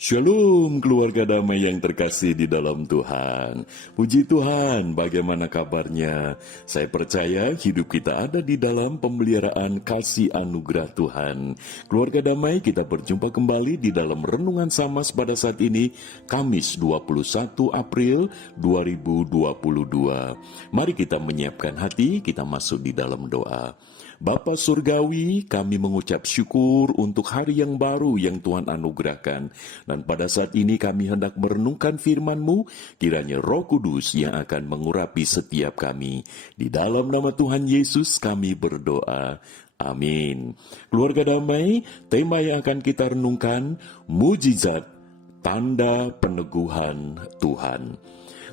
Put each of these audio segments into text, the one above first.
Shalom keluarga damai yang terkasih di dalam Tuhan. Puji Tuhan, bagaimana kabarnya? Saya percaya hidup kita ada di dalam pemeliharaan kasih anugerah Tuhan. Keluarga damai, kita berjumpa kembali di dalam Renungan Samas pada saat ini, Kamis 21 April 2022. Mari kita menyiapkan hati, kita masuk di dalam doa. Bapa Surgawi, kami mengucap syukur untuk hari yang baru yang Tuhan anugerahkan. Dan pada saat ini kami hendak merenungkan firman-Mu, kiranya Roh Kudus yang akan mengurapi setiap kami. Di dalam nama Tuhan Yesus kami berdoa. Amin. Keluarga damai, tema yang akan kita renungkan, mujizat, tanda peneguhan Tuhan.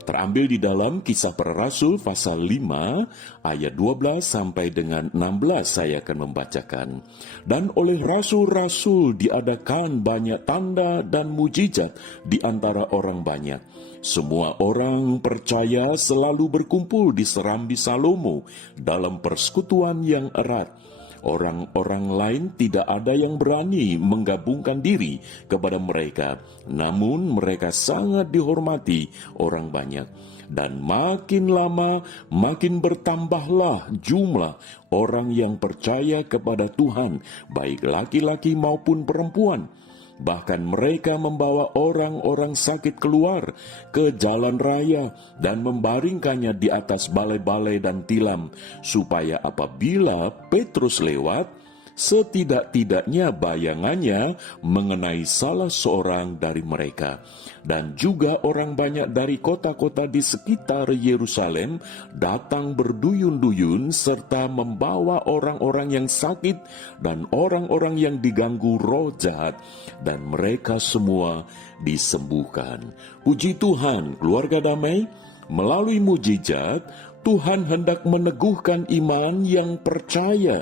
Terambil di dalam Kisah Para Rasul pasal 5 ayat 12 sampai dengan 16 saya akan membacakan. Dan oleh rasul-rasul diadakan banyak tanda dan mujizat di antara orang banyak. Semua orang percaya selalu berkumpul di serambi Salomo dalam persekutuan yang erat. Orang-orang lain tidak ada yang berani menggabungkan diri kepada mereka, namun mereka sangat dihormati orang banyak. Dan makin lama, makin bertambahlah jumlah orang yang percaya kepada Tuhan, baik laki-laki maupun perempuan. Bahkan mereka membawa orang-orang sakit keluar ke jalan raya dan membaringkannya di atas balai-balai dan tilam, supaya apabila Petrus lewat, setidak-tidaknya bayangannya mengenai salah seorang dari mereka. Dan juga orang banyak dari kota-kota di sekitar Yerusalem datang berduyun-duyun serta membawa orang-orang yang sakit dan orang-orang yang diganggu roh jahat, dan mereka semua disembuhkan. Puji Tuhan, keluarga damai, melalui mujizat Tuhan hendak meneguhkan iman yang percaya.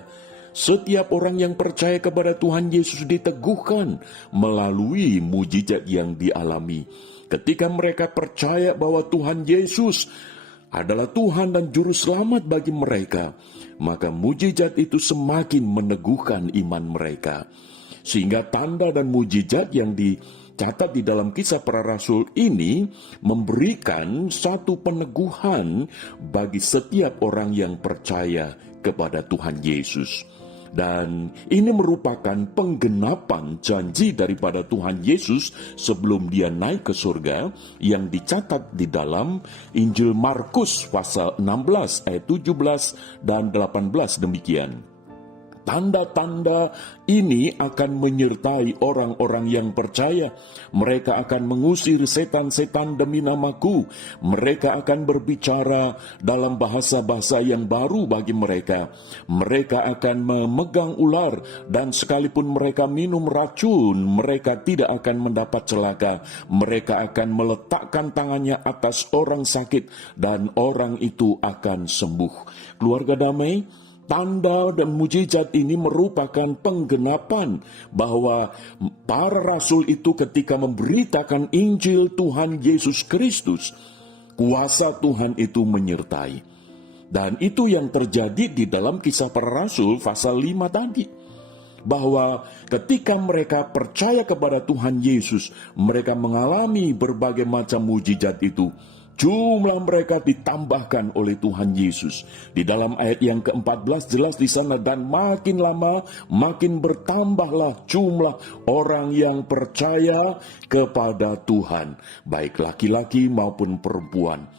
Setiap orang yang percaya kepada Tuhan Yesus diteguhkan melalui mujizat yang dialami. Ketika mereka percaya bahwa Tuhan Yesus adalah Tuhan dan Juru Selamat bagi mereka, maka mujizat itu semakin meneguhkan iman mereka. Sehingga tanda dan mujizat yang dicatat di dalam Kisah Para Rasul ini memberikan satu peneguhan bagi setiap orang yang percaya kepada Tuhan Yesus. Dan ini merupakan penggenapan janji daripada Tuhan Yesus sebelum dia naik ke surga yang dicatat di dalam Injil Markus pasal 16 ayat 17 dan 18 demikian. Tanda-tanda ini akan menyertai orang-orang yang percaya. Mereka akan mengusir setan-setan demi namaku. Mereka akan berbicara dalam bahasa-bahasa yang baru bagi mereka. Mereka akan memegang ular, dan sekalipun mereka minum racun, mereka tidak akan mendapat celaka. Mereka akan meletakkan tangannya atas orang sakit, dan orang itu akan sembuh. Keluarga damai, tanda dan mujizat ini merupakan penggenapan bahwa para rasul itu ketika memberitakan Injil Tuhan Yesus Kristus, kuasa Tuhan itu menyertai. Dan itu yang terjadi di dalam Kisah Para Rasul pasal 5 tadi. Bahwa ketika mereka percaya kepada Tuhan Yesus, mereka mengalami berbagai macam mujizat itu. Jumlah mereka ditambahkan oleh Tuhan Yesus. Di dalam ayat yang ke-14 jelas di sana, dan makin lama makin bertambahlah jumlah orang yang percaya kepada Tuhan, baik laki-laki maupun perempuan.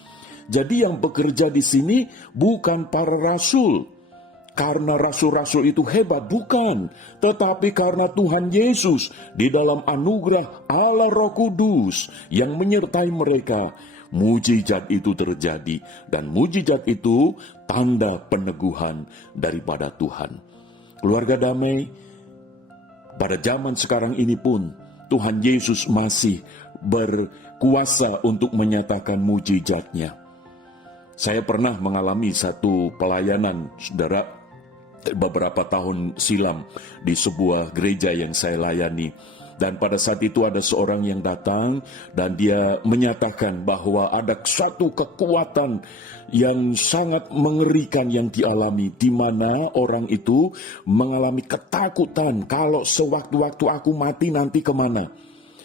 Jadi yang bekerja di sini bukan para rasul, karena rasul-rasul itu hebat, bukan. Tetapi karena Tuhan Yesus di dalam anugerah Allah Roh Kudus yang menyertai mereka, mujizat itu terjadi. Dan mujizat itu tanda peneguhan daripada Tuhan. Keluarga damai, pada zaman sekarang ini pun Tuhan Yesus masih berkuasa untuk menyatakan mujizatnya. Saya pernah mengalami satu pelayanan, saudara, beberapa tahun silam di sebuah gereja yang saya layani. Dan pada saat itu ada seorang yang datang dan dia menyatakan bahwa ada satu kekuatan yang sangat mengerikan yang dialami, di mana orang itu mengalami ketakutan kalau sewaktu-waktu aku mati nanti kemana.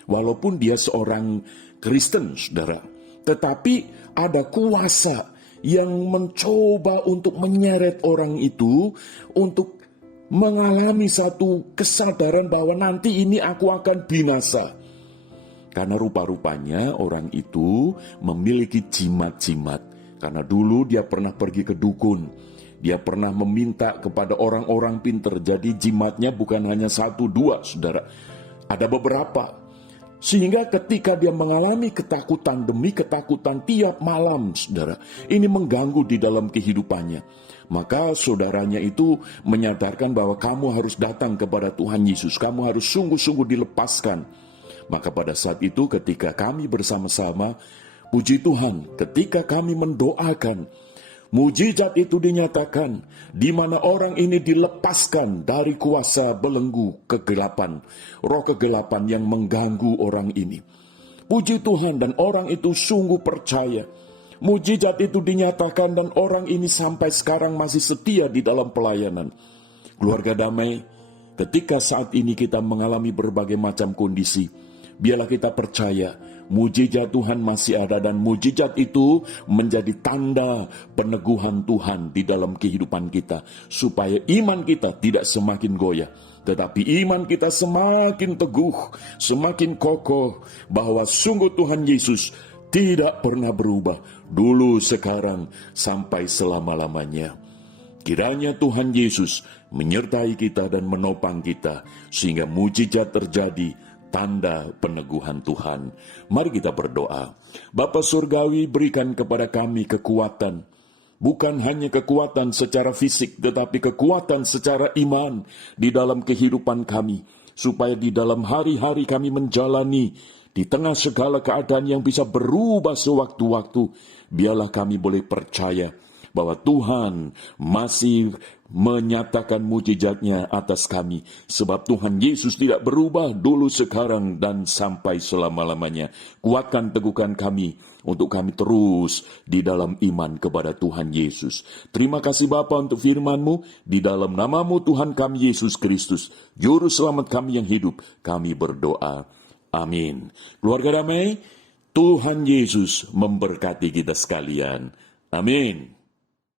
Walaupun dia seorang Kristen, saudara, tetapi ada kuasa yang mencoba untuk menyeret orang itu untuk mengalami satu kesadaran bahwa nanti ini aku akan binasa. Karena rupa-rupanya orang itu memiliki jimat-jimat. Karena dulu dia pernah pergi ke dukun. Dia pernah meminta kepada orang-orang pinter. Jadi jimatnya bukan hanya 1, 2, saudara. Ada beberapa. Sehingga ketika dia mengalami ketakutan demi ketakutan tiap malam, saudara, ini mengganggu di dalam kehidupannya. Maka saudaranya itu menyadarkan bahwa kamu harus datang kepada Tuhan Yesus. Kamu harus sungguh-sungguh dilepaskan. Maka pada saat itu ketika kami bersama-sama, puji Tuhan, ketika kami mendoakan, mujizat itu dinyatakan, di mana orang ini dilepaskan dari kuasa belenggu kegelapan, roh kegelapan yang mengganggu orang ini. Puji Tuhan, dan orang itu sungguh percaya. Mujizat itu dinyatakan dan orang ini sampai sekarang masih setia di dalam pelayanan. Keluarga damai, ketika saat ini kita mengalami berbagai macam kondisi, biarlah kita percaya mujizat Tuhan masih ada, dan mujizat itu menjadi tanda peneguhan Tuhan di dalam kehidupan kita, supaya iman kita tidak semakin goyah, tetapi iman kita semakin teguh, semakin kokoh, bahwa sungguh Tuhan Yesus tidak pernah berubah, dulu, sekarang, sampai selama-lamanya. Kiranya Tuhan Yesus menyertai kita dan menopang kita, sehingga mujizat terjadi, tanda peneguhan Tuhan. Mari kita berdoa. Bapa Surgawi, berikan kepada kami kekuatan, bukan hanya kekuatan secara fisik, tetapi kekuatan secara iman di dalam kehidupan kami, supaya di dalam hari-hari kami menjalani di tengah segala keadaan yang bisa berubah sewaktu-waktu, biarlah kami boleh percaya bahwa Tuhan masih menyatakan mujizatnya atas kami, sebab Tuhan Yesus tidak berubah dulu, sekarang, dan sampai selama-lamanya. Kuatkan, teguhkan kami untuk kami terus di dalam iman kepada Tuhan Yesus. Terima kasih Bapa untuk firman-Mu, di dalam nama-Mu Tuhan kami Yesus Kristus, Juru Selamat kami yang hidup, kami berdoa. Amin. Keluarga damai, Tuhan Yesus memberkati kita sekalian. Amin.